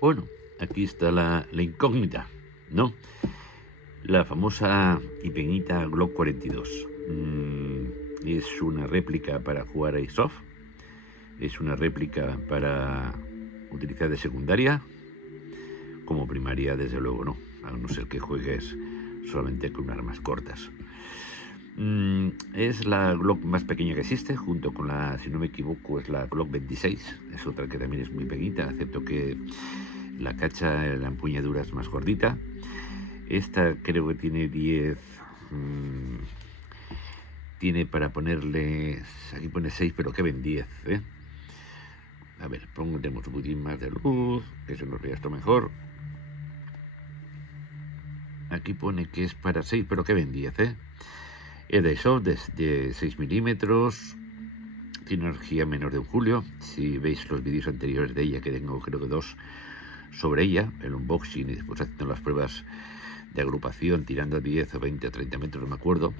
Bueno, aquí está la incógnita, ¿no? La famosa y pequeñita Glock 42. Es una réplica para jugar a Airsoft. Es una réplica para utilizar de secundaria. Como primaria, desde luego, no. A no ser que juegues solamente con armas cortas. Es la Glock más pequeña que existe, junto con la, si no me equivoco, es la Glock 26. Es otra que también es muy pequeñita, excepto que la cacha, la empuñadura es más gordita. Esta creo que tiene 10. Tiene para ponerle. Aquí pone 6, pero que ven 10, ¿eh? A ver, pongamos un poquitín más de luz, que se nos vea esto mejor. Aquí pone que es para 6, pero que ven 10, ¿eh? Es de Airsoft, de 6 milímetros. Tiene energía menor de 1 julio. Si veis los vídeos anteriores de ella, que tengo creo que 2 sobre ella, el unboxing y después haciendo las pruebas de agrupación, tirando a 10 o 20 o 30 metros, no me acuerdo.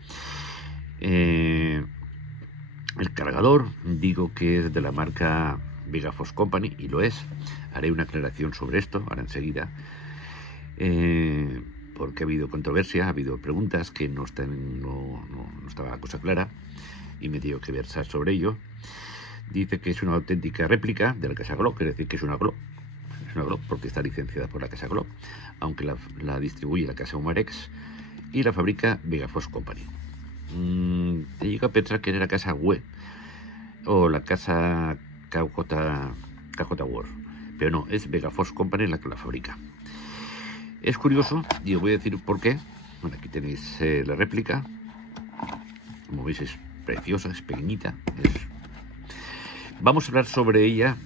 El cargador, digo que es de la marca Vegaforce Company, y lo es. Haré una aclaración sobre esto ahora enseguida, porque ha habido controversia, ha habido preguntas que no estaba la cosa clara, y me dio que versar sobre ello. Dice que es una auténtica réplica de la casa Glock, quiere decir que es una Glock. Es una Glock porque está licenciada por la casa Glock, aunque la distribuye la casa Umarex y la fabrica Vegaforce Company. Te llego a pensar que era la casa WE o la casa KJ World, pero no, es Vegaforce Company la que la fabrica. Es curioso, y os voy a decir por qué. Bueno, aquí tenéis la réplica. Como veis, es preciosa, es pequeñita. Vamos a hablar sobre ella,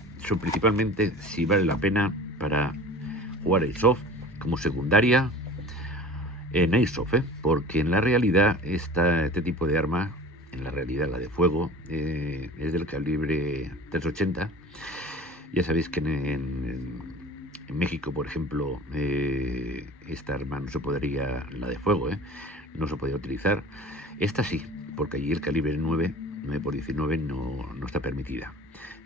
principalmente si vale la pena para jugar Airsoft como secundaria en Airsoft, porque en la realidad este tipo de arma, en la realidad la de fuego, es del calibre 380. Ya sabéis que en México, por ejemplo, esta arma no se podría, la de fuego, no se podía utilizar. Esta sí, porque allí el calibre 9x19 no está permitida.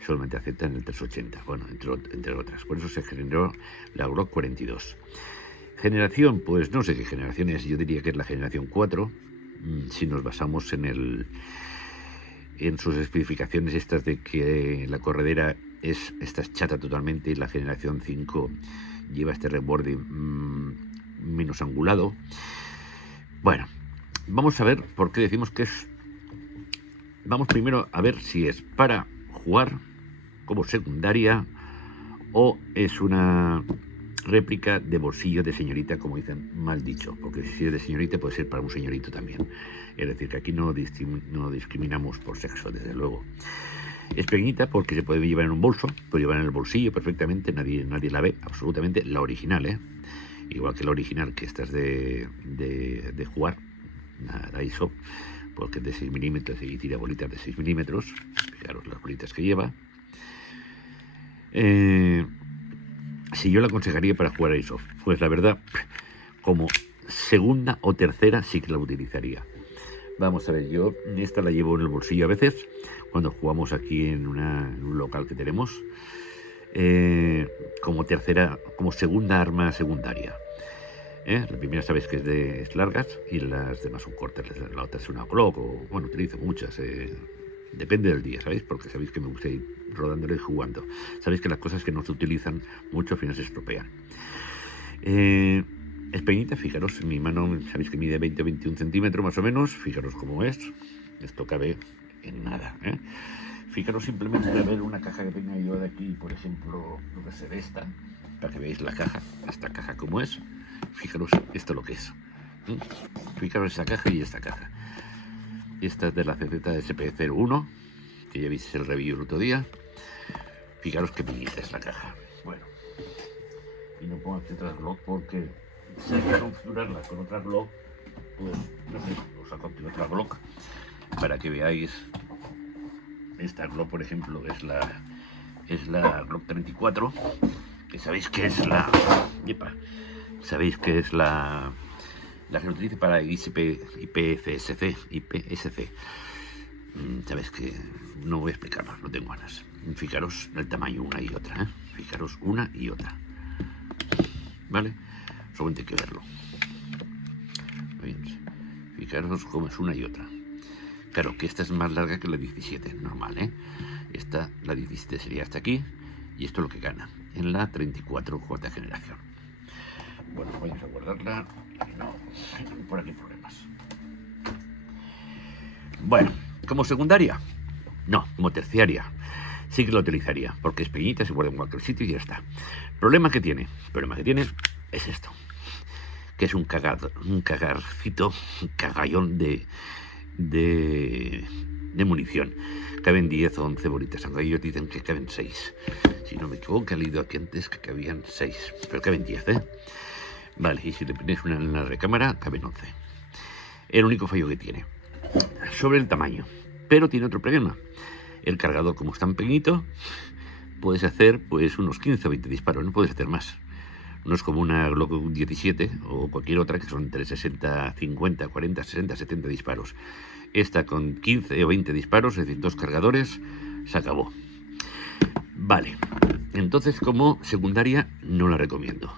Solamente aceptan el 380, bueno, entre otras. Por eso se generó la Glock 42. Generación, pues no sé qué generación es, yo diría que es la generación 4, si nos basamos en sus especificaciones estas de que la corredera esta es chata totalmente, y la generación 5 lleva este reborde menos angulado. Bueno, vamos a ver por qué decimos que es. Vamos primero a ver si es para jugar como secundaria o es una réplica de bolsillo de señorita, como dicen, mal dicho, porque si es de señorita puede ser para un señorito también. Es decir, que aquí no discriminamos por sexo, desde luego. Es pequeñita porque se puede llevar en un bolso, puede llevar en el bolsillo perfectamente, nadie la ve, absolutamente. La original, igual que la original, que esta es de jugar, la ISO, porque es de 6 milímetros y tira bolitas de 6 milímetros. Fijaros las bolitas que lleva. Si yo la aconsejaría para jugar a Airsoft, pues la verdad, como segunda o tercera sí que la utilizaría. Vamos a ver, yo esta la llevo en el bolsillo a veces, cuando jugamos aquí en un local que tenemos, como tercera, como segunda arma secundaria. La primera sabéis que es largas y las demás son cortas. La otra es una Glock, o bueno, utilizo muchas. Depende del día, ¿sabéis? Porque sabéis que me gusta ir rodándole y jugando. Sabéis que las cosas que no se utilizan mucho al final se estropean. Es pequeñita, fijaros, en mi mano, sabéis que mide 20 o 21 centímetros más o menos. Fijaros cómo es. Esto cabe en nada, Fijaros simplemente a ver una caja que tenga yo de aquí, por ejemplo, lo que se ve esta, para que veáis la caja, esta caja como es. Fijaros esto lo que es. Fijaros esta caja y esta caja. Esta es de la CZ-SP01, que ya visteis el review el otro día. Fijaros qué pequeñita es la caja. Bueno, y no pongo aquí otras Glock porque si hay que configurarla con otra Glock, pues no sé, os saco aquí otra Glock para que veáis. Esta Glock, por ejemplo, es la Glock 34, que sabéis que es la. Sabéis que es la que se utiliza para IPSC. Sabéis que no voy a explicarlo, no tengo ganas. Fijaros el tamaño una y otra, Fijaros una y otra. ¿vale? Solamente hay que verlo. Bien, fijaros cómo es una y otra. Claro que esta es más larga que la 17, normal, ¿eh? Esta, la 17 sería hasta aquí, y esto es lo que gana en la 34 cuarta generación. Bueno, vamos a guardarla. No, por aquí problemas. Bueno, como secundaria, no, como terciaria, sí que lo utilizaría, porque es pequeñita, se guarda en cualquier sitio y ya está. El problema que tiene es esto, que es un cagarcito, un cagallón de munición. Caben 10 o 11 bolitas, aunque ellos dicen que caben 6. Si no me equivoco, he leído aquí antes que cabían 6, pero caben 10, ¿eh? Vale, y si le pones una en la recámara, caben 11. El único fallo que tiene, sobre el tamaño. Pero tiene otro problema. El cargador, como es tan pequeñito, puedes hacer pues unos 15 o 20 disparos, no puedes hacer más. No es como una Glock 17 o cualquier otra, que son entre 60, 50, 40, 60, 70 disparos. Esta con 15 o 20 disparos, es decir, 2 cargadores, se acabó. Vale, entonces como secundaria no la recomiendo.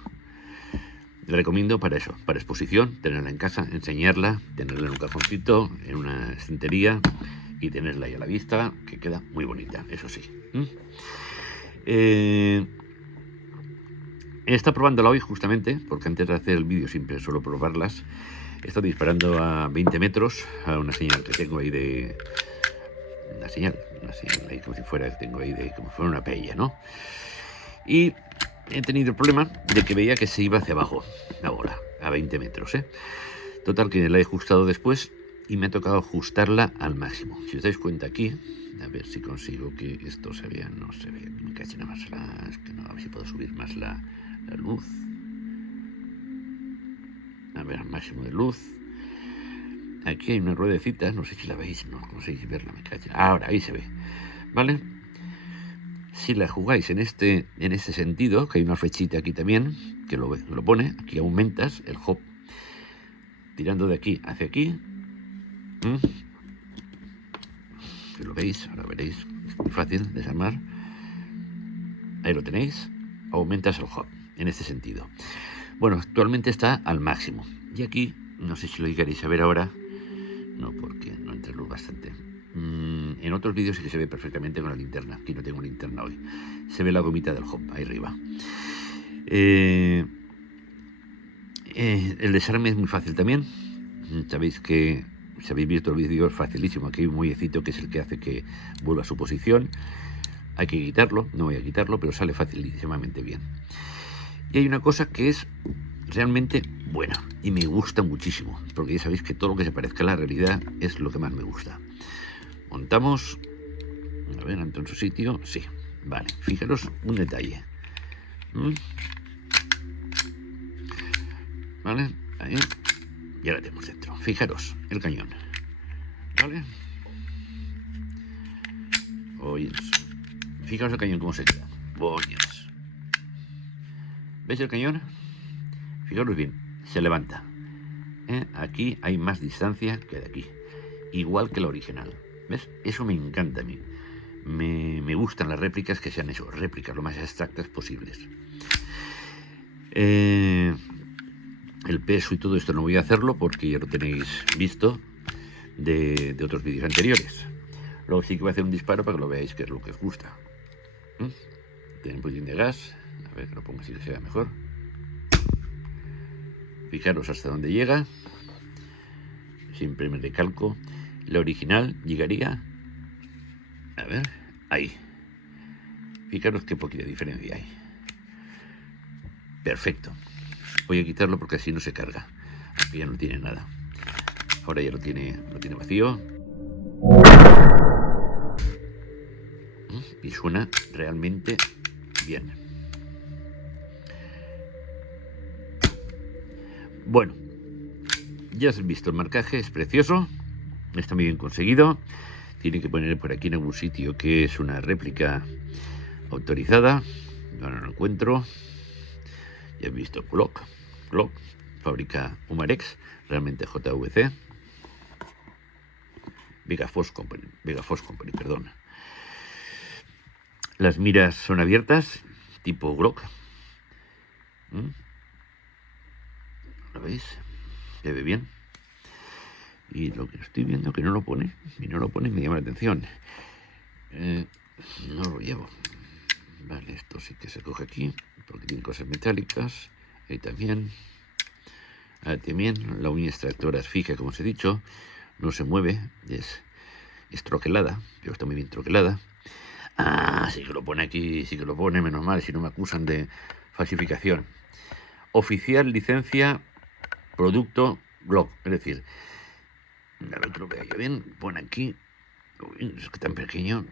La recomiendo para eso, para exposición, tenerla en casa, enseñarla, tenerla en un cajoncito, en una estantería y tenerla ahí a la vista, que queda muy bonita, eso sí. He estado probándola hoy justamente, porque antes de hacer el vídeo siempre suelo probarlas. He estado disparando a 20 metros a una señal que tengo ahí de... Una señal ahí como si fuera, tengo ahí de como si fuera una paella, ¿no? Y he tenido el problema de que veía que se iba hacia abajo la bola, a 20 metros, ¿eh? Total, que la he ajustado después y me ha tocado ajustarla al máximo. Si os dais cuenta aquí, a ver si consigo que esto se vea, no se ve, me caché nada más es que no, a ver si puedo subir más la luz. A ver, al máximo de luz. Aquí hay una ruedecita, no sé si la veis, no conseguís verla, me caché. Ahora, ahí se ve, ¿vale? Si la jugáis en este sentido, que hay una flechita aquí también, que lo pone, aquí aumentas el hop, tirando de aquí hacia aquí. Si lo veis, ahora veréis, es muy fácil desarmar. Ahí lo tenéis, aumentas el hop, en este sentido. Bueno, actualmente está al máximo. Y aquí, no sé si lo llegaréis a ver ahora, no, porque no entra luz bastante. En otros vídeos sí que se ve perfectamente con la linterna. Aquí no tengo linterna hoy. Se ve la gomita del hop ahí arriba. El desarme es muy fácil también. Sabéis que, si habéis visto el vídeo, es facilísimo. Aquí hay un muellecito que es el que hace que vuelva a su posición. Hay que quitarlo, no voy a quitarlo, pero sale facilísimamente bien. Y hay una cosa que es realmente buena y me gusta muchísimo, porque ya sabéis que todo lo que se parezca a la realidad es lo que más me gusta. Montamos, a ver, entra en su sitio, sí, vale, fijaros un detalle. Vale, ahí, y ahora tenemos dentro, fijaros, el cañón, vale. Oye, fijaros el cañón cómo se queda. Oye, ¿veis el cañón? Fijaros bien, se levanta. Aquí hay más distancia que de aquí, igual que la original. ¿Ves? Eso me encanta a mí. Me gustan las réplicas que se han hecho, réplicas lo más exactas posibles. El peso y todo esto no voy a hacerlo porque ya lo tenéis visto de otros vídeos anteriores. Luego sí que voy a hacer un disparo para que lo veáis, que es lo que os gusta. Tiene un poquitín de gas, a ver que lo pongo así que sea mejor. Fijaros hasta dónde llega. Siempre me recalco, la original llegaría, a ver, ahí. Fijaros qué poquita diferencia hay. Perfecto. Voy a quitarlo porque así no se carga, porque ya no tiene nada. Ahora ya lo tiene vacío. Y suena realmente bien. Bueno, ya has visto el marcaje, es precioso, está muy bien conseguido. Tiene que poner por aquí en algún sitio que es una réplica autorizada. Ahora no lo encuentro. Ya he visto Glock, fábrica Umarex, realmente JVC. Vegaforce Company, perdón. Las miras son abiertas, tipo Glock. ¿Lo veis? Se ve bien. Y lo que estoy viendo que no lo pone, y no lo pone me llama la atención. No lo llevo. Vale, esto sí que se coge aquí, porque tiene cosas metálicas. Ahí también. También la uña extractora es fija, como os he dicho. No se mueve, es troquelada, pero está muy bien troquelada. Sí que lo pone aquí, sí que lo pone, menos mal, si no me acusan de falsificación. Oficial, licencia, producto, blog. Es decir, a ver que lo vea yo bien, pone aquí, es que tan pequeño,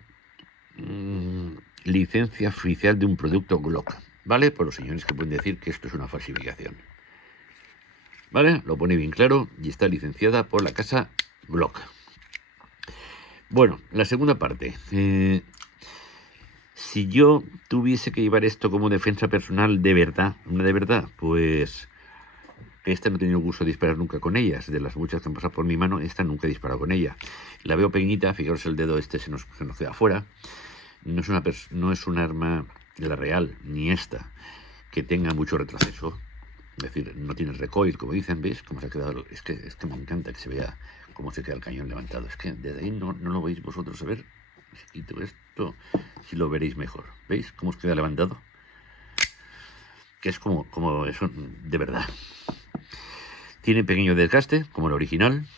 licencia oficial de un producto Glock, ¿vale? Por los señores que pueden decir que esto es una falsificación, ¿vale? Lo pone bien claro y está licenciada por la casa Glock. Bueno, la segunda parte. Si yo tuviese que llevar esto como defensa personal de verdad, una de verdad, pues esta no he tenido gusto de disparar nunca con ellas. De las muchas que han pasado por mi mano, esta nunca he disparado con ella. La veo pequeñita, fijaros el dedo este se nos queda afuera. No es un arma de la real, ni esta, que tenga mucho retroceso. Es decir, no tiene recoil, como dicen, ¿veis? Cómo se ha quedado. Es que me encanta que se vea cómo se queda el cañón levantado. Es que desde ahí no lo veis vosotros. A ver, si quito esto, si lo veréis mejor. ¿Veis cómo se queda levantado? Que es como eso, de verdad. Tiene pequeño desgaste, como el original.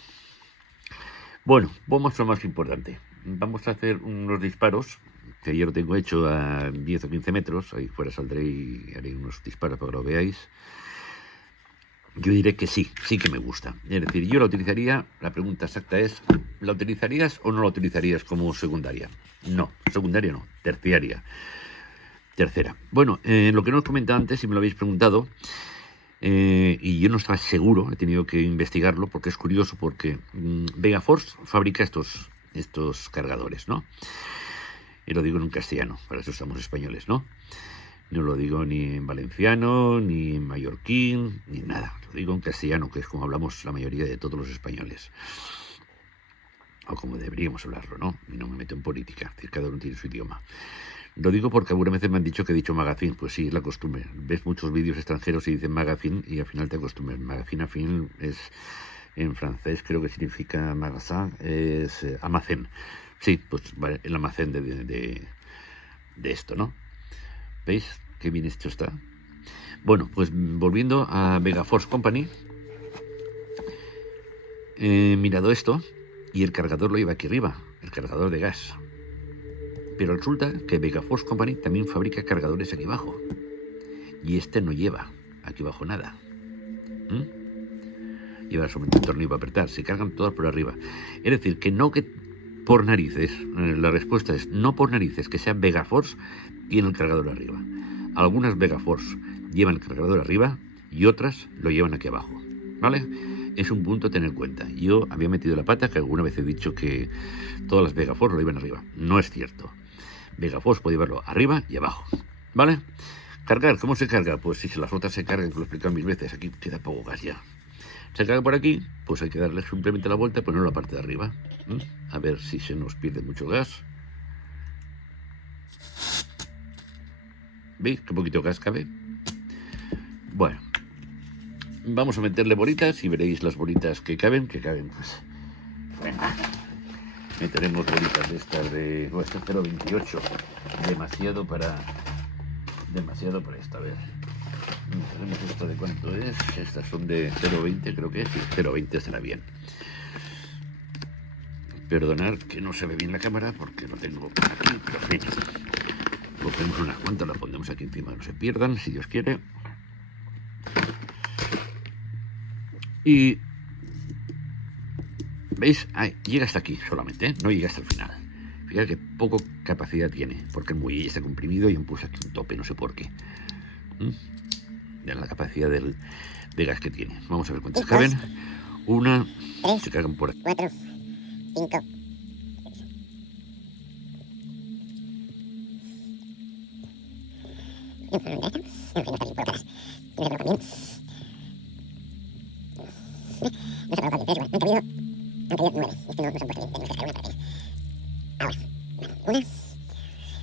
Bueno, vamos a lo más importante. Vamos a hacer unos disparos, que yo lo tengo hecho a 10 o 15 metros. Ahí fuera saldré y haré unos disparos para que lo veáis. Yo diré que sí que me gusta. Es decir, yo la utilizaría, la pregunta exacta es, ¿la utilizarías o no la utilizarías como secundaria? No, secundaria no, terciaria. Tercera. Bueno, lo que no os comentaba antes, si me lo habéis preguntado, y yo no estaba seguro, he tenido que investigarlo, porque es curioso, porque Vegaforce fabrica estos cargadores, ¿no? Y lo digo en un castellano, para eso estamos españoles, ¿no? No lo digo ni en valenciano, ni en mallorquín, ni nada. Lo digo en castellano, que es como hablamos la mayoría de todos los españoles. O como deberíamos hablarlo, ¿no? Y no me meto en política, es decir, cada uno tiene su idioma. Lo digo porque algunas veces me han dicho que he dicho magazine. Pues sí, es la costumbre. Ves muchos vídeos extranjeros y dicen magazine y al final te acostumbras. Magazine al final es, en francés creo que significa magazin, es almacén. Sí, pues vale, el almacén de esto, ¿no? ¿Veis qué bien hecho está? Bueno, pues volviendo a Vegaforce Company, he mirado esto y el cargador lo lleva aquí arriba, el cargador de gas. Pero resulta que Vegaforce Company también fabrica cargadores aquí abajo. Y este no lleva aquí abajo nada. Lleva solamente un tornillo para apretar. Se cargan todas por arriba. Es decir, que no que por narices. La respuesta es no por narices que sea Vegaforce tiene el cargador arriba. Algunas Vegaforce llevan el cargador arriba y otras lo llevan aquí abajo. ¿Vale? Es un punto a tener en cuenta. Yo había metido la pata que alguna vez he dicho que todas las Vegaforce lo llevan arriba. No es cierto. Vegaforce puede llevarlo arriba y abajo. ¿Vale? Cargar, ¿cómo se carga? Pues si las otras se cargan, que lo he explicado mil veces, aquí queda poco gas ya. Se carga por aquí, pues hay que darle simplemente la vuelta y ponerlo en la parte de arriba. A ver si se nos pierde mucho gas. ¿Veis qué poquito gas cabe? Bueno, vamos a meterle bolitas y veréis las bolitas que caben, pues. Bueno, meteremos bolitas de estas de 0,28. Demasiado para esto, a ver. Tenemos esto de cuánto es. Estas son de 0,20, creo que es. Sí, 0,20 será bien. Perdonad que no se ve bien la cámara porque lo tengo aquí, pero en fin. Cogemos unas cuantas, las pondremos aquí encima, no se pierdan, si Dios quiere. Y ¿veis? Llega hasta aquí solamente, ¿eh? No llega hasta el final. Fíjate que poco capacidad tiene, porque el muelle está comprimido y han puesto aquí un tope, no sé por qué. De la capacidad de gas que tiene. Vamos a ver cuántas caben. Una, 3, se cargan por aquí. 4, 5.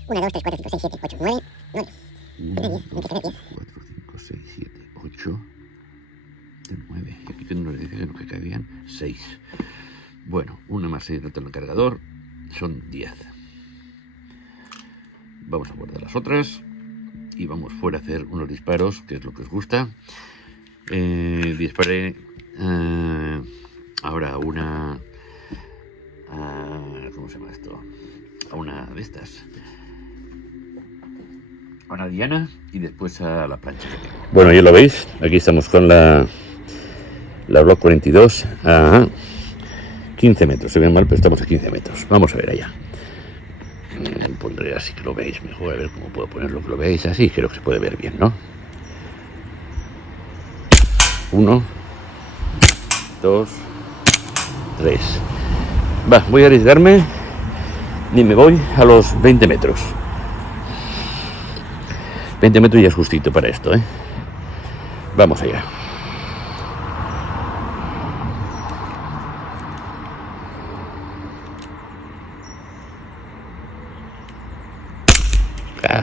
Una, 2, 3, 4, 5, 6, 7, 8, 9, 9. 1, 2, 3, 4, 5, 6, 7, 8. 9. Y aquí tengo una noticia que no, que cabían 6. Bueno, una más 6 en el cargador. Son 10. Vamos a guardar las otras. Y vamos fuera a hacer unos disparos, que es lo que os gusta. Disparé ahora a una... ¿cómo se llama esto? A una de estas. A una diana y después a la plancha que tengo. Bueno, ya lo veis. Aquí estamos con la Block 42 a 15 metros. Se ve mal, pero estamos a 15 metros. Vamos a ver allá. Pondré así que lo veis mejor. A ver cómo puedo ponerlo que lo veáis así. Creo que se puede ver bien, ¿no? 1, 2, 3. Va, voy a arriesgarme y me voy a los 20 metros. 20 metros ya es justito para esto, ¿eh? Vamos allá.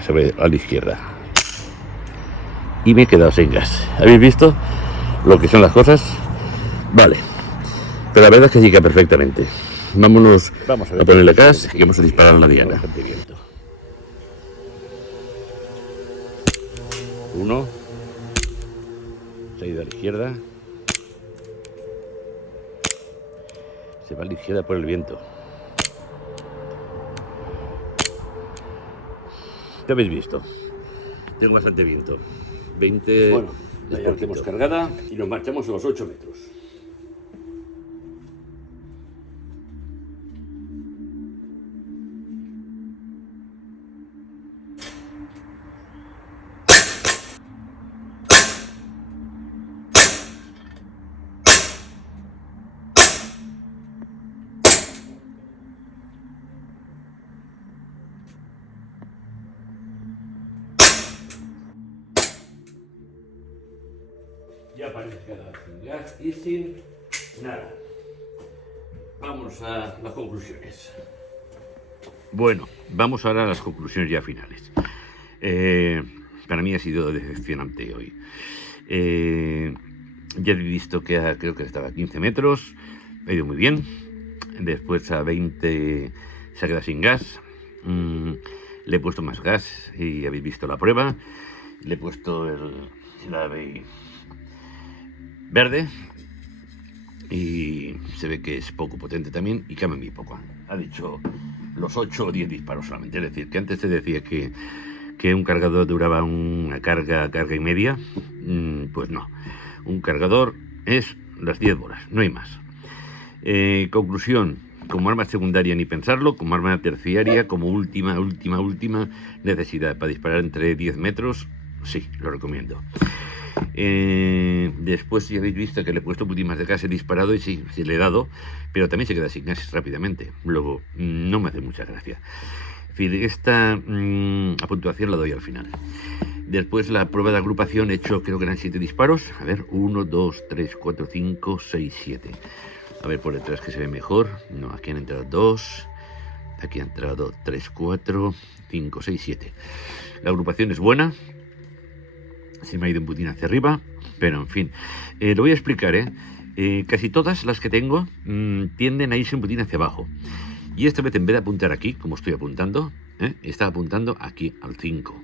Se ve a la izquierda. Y me he quedado sin gas. ¿Habéis visto lo que son las cosas? Vale. Pero la verdad es que llega perfectamente. Vámonos a ponerle gas y vamos a disparar a la diana. 1. Se ha ido a la izquierda. Se va a la izquierda por el viento. ¿Qué habéis visto? Tengo bastante viento. 20... Bueno, ya la tenemos cargada y nos marchamos a los 8 metros. Ya parece que queda sin gas y sin nada. Vamos a las conclusiones. Bueno, vamos ahora a las conclusiones ya finales. Para mí ha sido decepcionante hoy. Ya he visto que creo que estaba a 15 metros, ha ido muy bien. Después a 20 se ha quedado sin gas. Le he puesto más gas y habéis visto la prueba. Le he puesto la verde y se ve que es poco potente también y cambia muy poco. Ha dicho los 8 o 10 disparos solamente. Es decir, que antes se decía que un cargador duraba una carga y media. Pues no. Un cargador es las 10 bolas, no hay más. Conclusión, como arma secundaria ni pensarlo, como arma terciaria, como última necesidad para disparar entre 10 metros, sí, lo recomiendo. Después ya habéis visto que le he puesto un poquito más de gas, he disparado y sí, le he dado, pero también se queda sin gas rápidamente. Luego, no me hace mucha gracia. En fin, esta puntuación la doy al final. Después la prueba de agrupación he hecho, creo que eran 7 disparos. A ver, 1, 2, 3, 4, 5, 6, 7. A ver por detrás que se ve mejor. No, aquí han entrado 2. Aquí han entrado 3, 4, 5, 6, 7. La agrupación es buena. Se me ha ido un putín hacia arriba, pero en fin, lo voy a explicar, casi todas las que tengo tienden a irse un putín hacia abajo. Y esta vez, en vez de apuntar aquí, como estoy apuntando, está apuntando aquí al 5.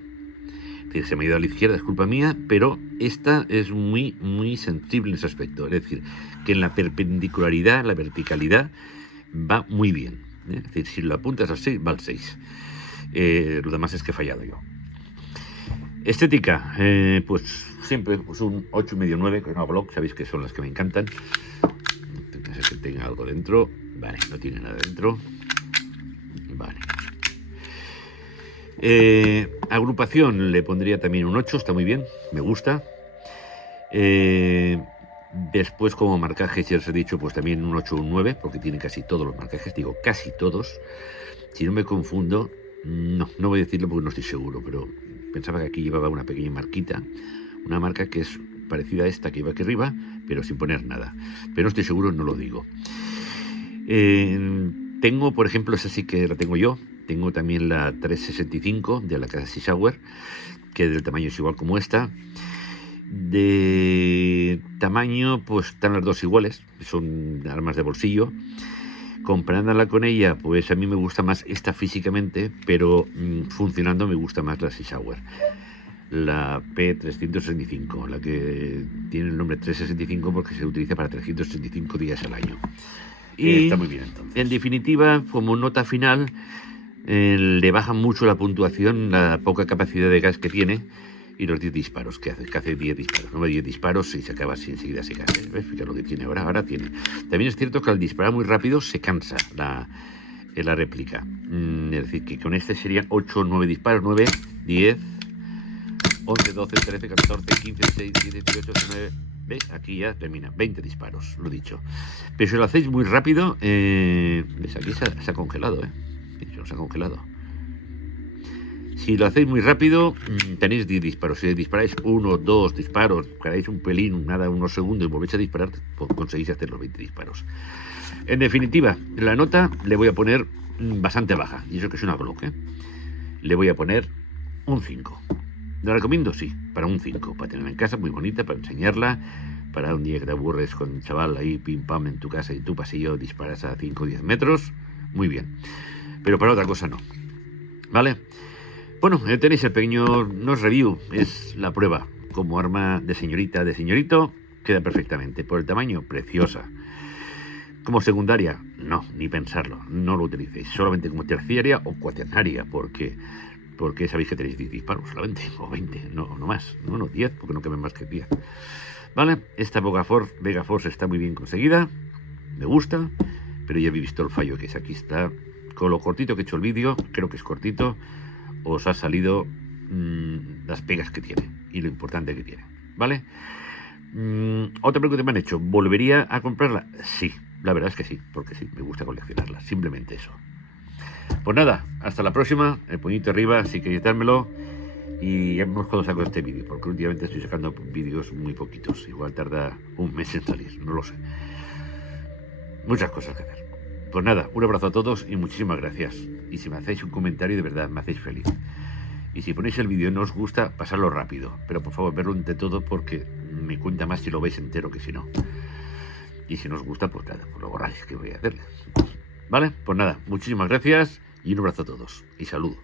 Es decir, se me ha ido a la izquierda, es culpa mía, pero esta es muy sensible en ese aspecto. Es decir, que en la perpendicularidad, la verticalidad, va muy bien. Es decir, si lo apuntas al 6, va al 6. Lo demás es que he fallado yo. Estética, pues siempre pues un 8,5, 9, con una Block, sabéis que son las que me encantan. Intenta que tenga algo dentro. Vale, no tiene nada dentro. Vale. Agrupación le pondría también un 8, está muy bien, me gusta. Después como marcajes, ya os he dicho, pues también un 8 o un 9, porque tiene casi todos los marcajes, digo casi todos. Si no me confundo, no voy a decirlo porque no estoy seguro, pero pensaba que aquí llevaba una pequeña marquita, una marca que es parecida a esta que iba aquí arriba, pero sin poner nada. Pero no estoy seguro, no lo digo. Tengo, por ejemplo, esa sí que la tengo yo. Tengo también la 365 de la casa Sea Sauer, que del tamaño es igual como esta. De tamaño, pues están las dos iguales, son armas de bolsillo. Comparándola con ella, pues a mí me gusta más esta físicamente, pero funcionando me gusta más la Sea Sauer, la P365, la que tiene el nombre 365 porque se utiliza para 365 días al año. Y está muy bien entonces. En definitiva, como nota final, le baja mucho la puntuación, la poca capacidad de gas que tiene y los 10 disparos que hace 10 disparos, no 10 disparos y se acaba así, enseguida se cansa. ¿Ves? Fíjate lo que tiene ahora tiene. También es cierto que al disparar muy rápido se cansa la réplica. Es decir, que con este serían 8 o 9 disparos, 9, 10, 11, 12, 13, 14, 15, 16, 17, 18, 19... ¿Ves? Aquí ya termina, 20 disparos, lo dicho. Pero si lo hacéis muy rápido, ¿ves? Aquí se ha congelado, se ha congelado. Si lo hacéis muy rápido, tenéis 10 disparos. Si disparáis 1, 2 disparos, paráis un pelín, nada, unos segundos y volvéis a disparar, pues conseguís hacer los 20 disparos. En definitiva, la nota le voy a poner bastante baja, y eso que es una Glock, Le voy a poner un 5. ¿Lo recomiendo? Sí, para un 5, para tenerla en casa, muy bonita, para enseñarla, para un día que te aburres con un chaval ahí, pim pam, en tu casa y en tu pasillo disparas a 5 o 10 metros, muy bien. Pero para otra cosa no, ¿vale? Bueno, tenéis el pequeño, no es review, es la prueba. Como arma de señorita, de señorito, queda perfectamente. Por el tamaño, preciosa. Como secundaria, no, ni pensarlo, no lo utilicéis. Solamente como terciaria o cuaternaria, porque sabéis que tenéis 10 disparos solamente, o 20, no más, no 10, porque no caben más que 10. ¿Vale? Esta Vega Force está muy bien conseguida, me gusta, pero ya habéis visto el fallo que es. Aquí está, con lo cortito que he hecho el vídeo, creo que es cortito, os ha salido las pegas que tiene y lo importante que tiene, ¿vale? Otra pregunta que me han hecho, ¿volvería a comprarla? Sí, la verdad es que sí, porque sí, me gusta coleccionarla, simplemente eso. Pues nada, hasta la próxima, el puñito arriba si queréis dármelo y ya vemos cuando saco este vídeo, porque últimamente estoy sacando vídeos muy poquitos, igual tarda un mes en salir, no lo sé. Muchas cosas que hacer. Pues nada, un abrazo a todos y muchísimas gracias. Y si me hacéis un comentario, de verdad, me hacéis feliz. Y si ponéis el vídeo y no os gusta, pasadlo rápido. Pero por favor, verlo entre todo porque me cuenta más si lo veis entero que si no. Y si no os gusta, pues nada, pues lo borráis, que voy a hacerle. ¿Vale? Pues nada, muchísimas gracias y un abrazo a todos. Y saludo.